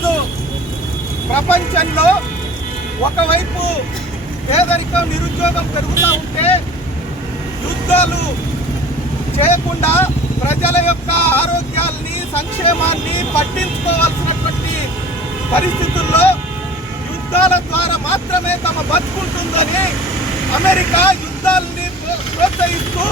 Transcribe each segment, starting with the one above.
ఈరోజు ప్రపంచంలో ఒకవైపు పేదరికం నిరుద్యోగం పెరుగుతూ ఉంటే యుద్ధాలు చేయకుండా ప్రజల యొక్క ఆరోగ్యాల్ని సంక్షేమాన్ని పట్టించుకోవాల్సినటువంటి పరిస్థితుల్లో యుద్ధాల ద్వారా మాత్రమే తమ బతుకుంటుందని అమెరికా యుద్ధాలని ప్రోత్సహిస్తూ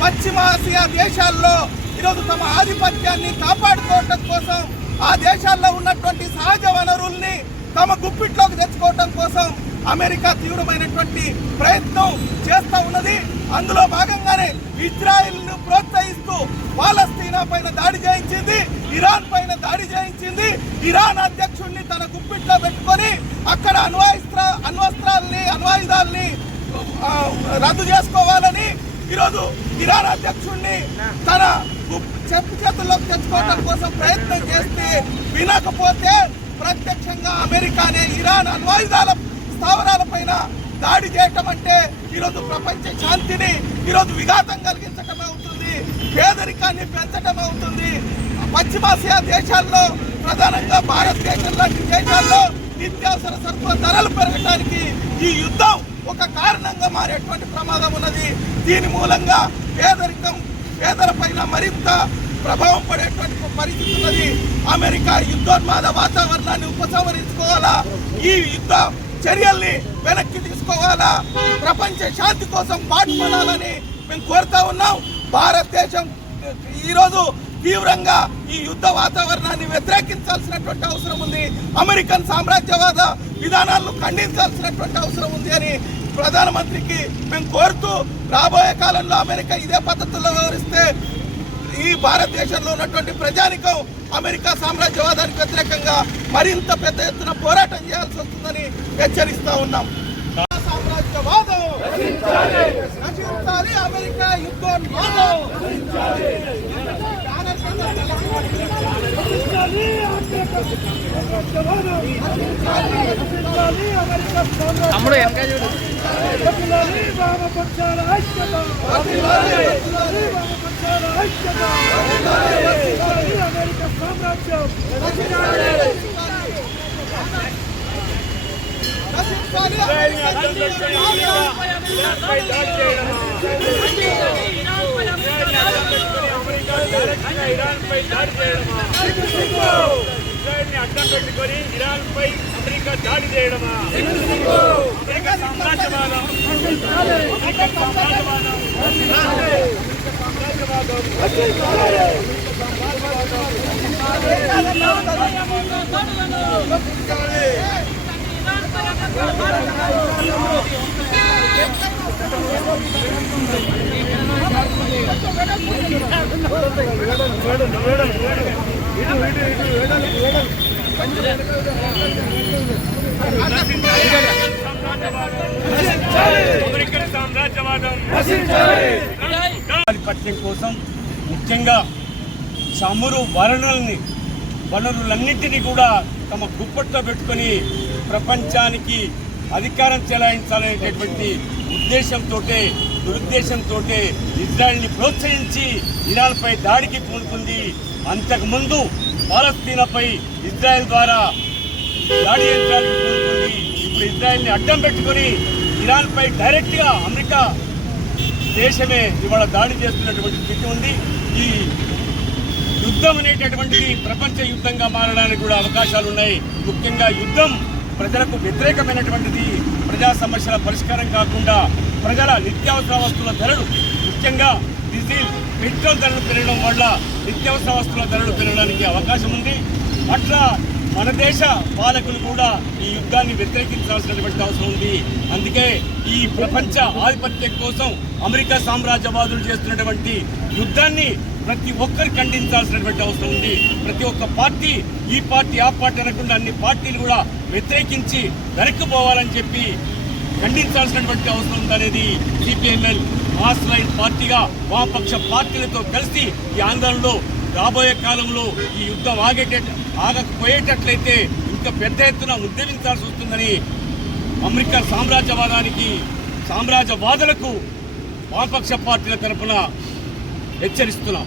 పశ్చిమాసియా దేశాల్లో ఈరోజు తమ ఆధిపత్యాన్ని కాపాడుకోవటం కోసం ఆ దేశాల్లో ఉన్నటువంటి సహజ వనరుల్ని తమ గుప్పిట్లోకి తెచ్చుకోవటం కోసం అమెరికా తీవ్రమైనటువంటి ప్రయత్నం చేస్తూ ఉన్నది. అందులో భాగంగానే ఇజ్రాయిల్ను ప్రోత్సహిస్తూ పాలస్తీనా పైన దాడి చేయించింది ఇరాన్ పైన దాడి చేయించింది. ఇరాన్ అధ్యక్షుడిని తన గుప్పిట్లో పెట్టుకొని అక్కడ అణ్వాస్త్ర అణ్వస్త్రాల్ని అణ్వాయుధాల్ని రద్దు చేసుకోవాలని ఈరోజు ఇరాన్ అధ్యక్షుడిని తన చెప్పు చేతుల్లోకి తెచ్చుకోవడం కోసం ప్రయత్నం చేస్తే వినకపోతే ప్రత్యక్షంగా అమెరికానే ఇరాన్ అణ్వాయుధాల స్థావరాల పైన దాడి చేయటం అంటే ఈరోజు ప్రపంచ శాంతిని ఈరోజు విఘాతం కలిగించటం అవుతుంది పేదరికాన్ని పెంచటం అవుతుంది. పశ్చిమాసియా దేశాల్లో ప్రధానంగా భారతదేశం లాంటి దేశాల్లో నిత్యావసర సరుకుల ధరలు పెరగడానికి ఈ యుద్ధం ఒక కారణంగా మారేటువంటి ప్రమాదం ఉన్నది. దీని మూలంగా పేదరికం పేదల పైన మరింత ప్రభావం పడేటువంటి పరిస్థితి ఉన్నది. అమెరికా యుద్ధోన్మాద వాతావరణాన్ని ఉపసంహరించుకోవాలా? ఈ యుద్ధ చర్యల్ని వెనక్కి తీసుకోవాలా? ప్రపంచ శాంతి కోసం పాటుపడాలని మేము కోరుతా ఉన్నాం. భారతదేశం ఈరోజు తీవ్రంగా ఈ యుద్ధ వాతావరణాన్ని వ్యతిరేకించాల్సినటువంటి అవసరం ఉంది. అమెరికన్ సామ్రాజ్యవాద విధానాలను ఖండించాల్సినటువంటి అవసరం ఉంది అని ప్రధానమంత్రికి మేము కోరుతూ రాబోయే కాలంలో అమెరికా ఇదే పద్ధతుల్లో వ్యవహరిస్తే ఈ భారతదేశంలో ఉన్నటువంటి ప్రజానికం అమెరికా సామ్రాజ్యవాదానికి వ్యతిరేకంగా మరింత పెద్ద ఎత్తున పోరాటం చేయాల్సి వస్తుందని హెచ్చరిస్తా ఉన్నాం. సామ్రాజ్యవాదం అమెరికా యుద్ధం తమ్ముడు వెనక చూడు. నశించాలి ఇరాన్పై దాడి చేయడమా? ఇజ్రాయెల్ని అడ్డం పెట్టుకొని ఇరాన్పై అమెరికా దాడి చేయడమా? అమెరికా సామ్రాజ్యవాదం. అమెరికా సామ్రాజ్యవాదం. అమెరికన్ సామ్రాజ్యవాదం. పట్టణం కోసం ముఖ్యంగా చమురు వనరుల్ని వనరులన్నింటినీ కూడా తమ గుప్పట్లో పెట్టుకొని ప్రపంచానికి అధికారం చెలాయించాలనేటటువంటి ఉద్దేశంతో దురుద్దేశంతో ఇజ్రాయెల్ని ప్రోత్సహించి ఇరాన్పై దాడికి పూనుకుంది అంతకుముందు పాలస్తీనాపై ఇజ్రాయెల్ ద్వారా దాడి యంత్రాలు ఇప్పుడు ఇజ్రాయెల్ని అడ్డం పెట్టుకొని ఇరాన్పై డైరెక్ట్గా అమెరికా దేశమే ఇవాళ దాడి చేస్తున్నటువంటి స్థితి ఉంది. ఈ యుద్ధం అనేటటువంటిది ప్రపంచ యుద్ధంగా మారడానికి కూడా అవకాశాలు ఉన్నాయి. ముఖ్యంగా యుద్ధం ప్రజలకు వ్యతిరేకమైనటువంటిది ప్రజా సమస్యల పరిష్కారం కాకుండా ప్రజల నిత్యావసర వస్తువుల ధరలు ముఖ్యంగా డీజిల్ పెట్రోల్ ధరలు పెరగడం వల్ల నిత్యావసర వస్తువుల ధరలు పెరగడానికి అవకాశం ఉంది. అట్లా మన దేశ పాలకులు కూడా ఈ యుద్ధాన్ని వ్యతిరేకించాల్సినటువంటి అవసరం ఉంది. అందుకే ఈ ప్రపంచ ఆధిపత్యం కోసం అమెరికా సామ్రాజ్యవాదులు చేస్తున్నటువంటి యుద్ధాన్ని ప్రతి ఒక్కరు ఖండించాల్సినటువంటి అవసరం ఉంది. ప్రతి ఒక్క పార్టీ ఈ పార్టీ ఆ పార్టీ అనకుండా అన్ని పార్టీలు కూడా వ్యతిరేకించి వెనక్కి పోవాలని చెప్పి ఖండించాల్సినటువంటి అవసరం ఉందనేది సిపిఎంఎల్ మాస్ లైన్ పార్టీగా వామపక్ష పార్టీలతో కలిసి ఈ ఆందోళనలో రాబోయే కాలంలో ఈ యుద్ధం ఆగేట ఆగకపోయేటట్లయితే ఇంకా పెద్ద ఎత్తున ఉద్యమించాల్సి వస్తుందని అమెరికా సామ్రాజ్యవాదానికి సామ్రాజ్యవాదులకు వామపక్ష పార్టీల తరపున హెచ్చరిస్తున్నాం.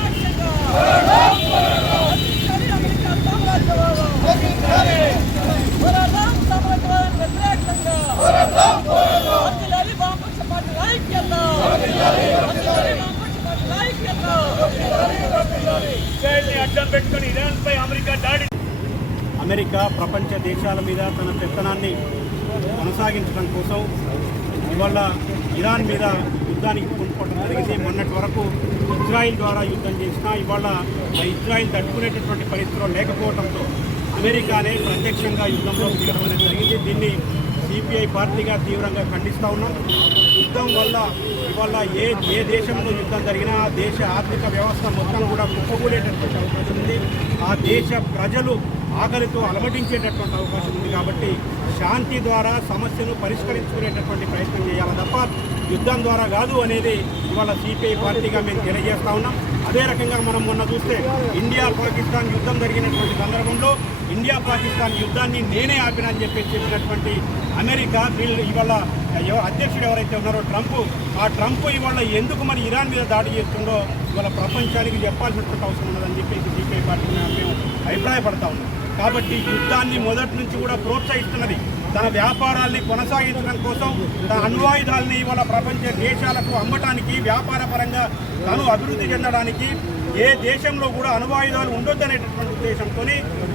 అమెరికా దాడి అమెరికా ప్రపంచ దేశాల మీద తన పెత్తనాన్ని కొనసాగించడం కోసం ఇవాళ ఇరాన్ మీద యుద్ధానికి పూనుకోవడం జరిగింది. మొన్నటి వరకు ఇజ్రాయిల్ ద్వారా యుద్ధం చేసినా ఇవాళ ఇజ్రాయిల్ తట్టుకునేటటువంటి పరిస్థితిలో లేకపోవడంతో అమెరికానే ప్రత్యక్షంగా యుద్ధంలో దిగడం అనేది జరిగింది. దీన్ని సిపిఐ పార్టీగా తీవ్రంగా ఖండిస్తూ ఉన్నాం. యుద్ధం వల్ల ఇవాళ ఏ ఏ దేశంలో యుద్ధం జరిగినా ఆ దేశ ఆర్థిక వ్యవస్థ మొత్తం కూడా కుప్పకూలేటటువంటి అవకాశం ఉంది. ఆ దేశ ప్రజలు ఆకలితో అలమటించేటటువంటి అవకాశం ఉంది కాబట్టి శాంతి ద్వారా సమస్యను పరిష్కరించుకునేటటువంటి ప్రయత్నం చేయాలి తప్ప యుద్ధం ద్వారా కాదు అనేది ఇవాళ సిపిఐ పార్టీగా మేము తెలియజేస్తా ఉన్నాం. అదే రకంగా మనం మొన్న చూస్తే ఇండియా పాకిస్తాన్ యుద్ధం జరిగినటువంటి సందర్భంలో ఇండియా పాకిస్తాన్ యుద్ధాన్ని నేనే ఆపినని చెప్పి చెప్పినటువంటి అమెరికా వీళ్ళు ఇవాళ అధ్యక్షుడు ఎవరైతే ఉన్నారో ట్రంప్ ఆ ట్రంప్ ఇవాళ ఎందుకు మరి ఇరాన్ మీద దాడి చేస్తుండో ఇవాళ ప్రపంచానికి చెప్పాల్సినటువంటి అవసరం ఉన్నదని చెప్పి సిపిఐ పార్టీ మేము అభిప్రాయపడతా ఉన్నాం. కాబట్టి యుద్ధాన్ని మొదటి నుంచి కూడా ప్రోత్సహిస్తున్నది. తన వ్యాపారాల్ని కొనసాగించడం కోసం తన అణ్వాయుధాలని ఇవాళ ప్రపంచ దేశాలకు అమ్మటానికి వ్యాపార పరంగా తను అభివృద్ధి చెందడానికి ఏ దేశంలో కూడా అణువాయుధాలు ఉండొద్దనేటటువంటి ఉద్దేశంతో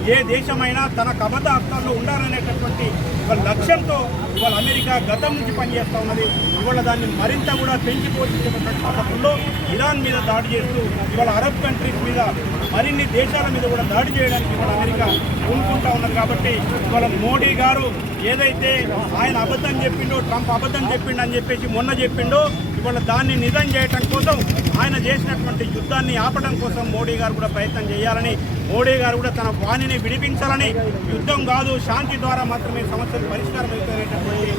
ఏ దేశమైనా తన కబత అర్థాల్లో ఉండాలనేటటువంటి ఒక లక్ష్యంతో ఇవాళ అమెరికా గతం నుంచి పనిచేస్తూ ఉన్నది. ఇవాళ దాన్ని మరింత కూడా పెంచి పోషించేటటువంటి పద్ధతుల్లో ఇరాన్ మీద దాడి చేస్తూ ఇవాళ అరబ్ కంట్రీస్ మీద మరిన్ని దేశాల మీద కూడా దాడి చేయడానికి ఇవాళ అమెరికా పూనుకుంటా ఉన్నది కాబట్టి ఇవాళ మోడీ గారు ఏదైతే ఆయన అబద్ధం చెప్పిండో ట్రంప్ అబద్ధం చెప్పిండని అని చెప్పేసి మొన్న చెప్పిండో ఇవాళ దాన్ని నిజం చేయటం కోసం ఆయన చేసినటువంటి యుద్ధాన్ని ఆపడం కోసం మోడీ గారు కూడా ప్రయత్నం చేయాలని మోడీ గారు కూడా తన వాణిని విడిపించాలని యుద్ధం కాదు శాంతి ద్వారా మాత్రమే సమస్యలు పరిష్కారం అవుతాయనేటటువంటి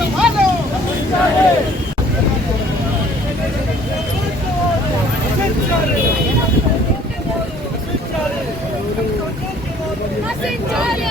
సామ్రాజ్యవాదం నశించాలి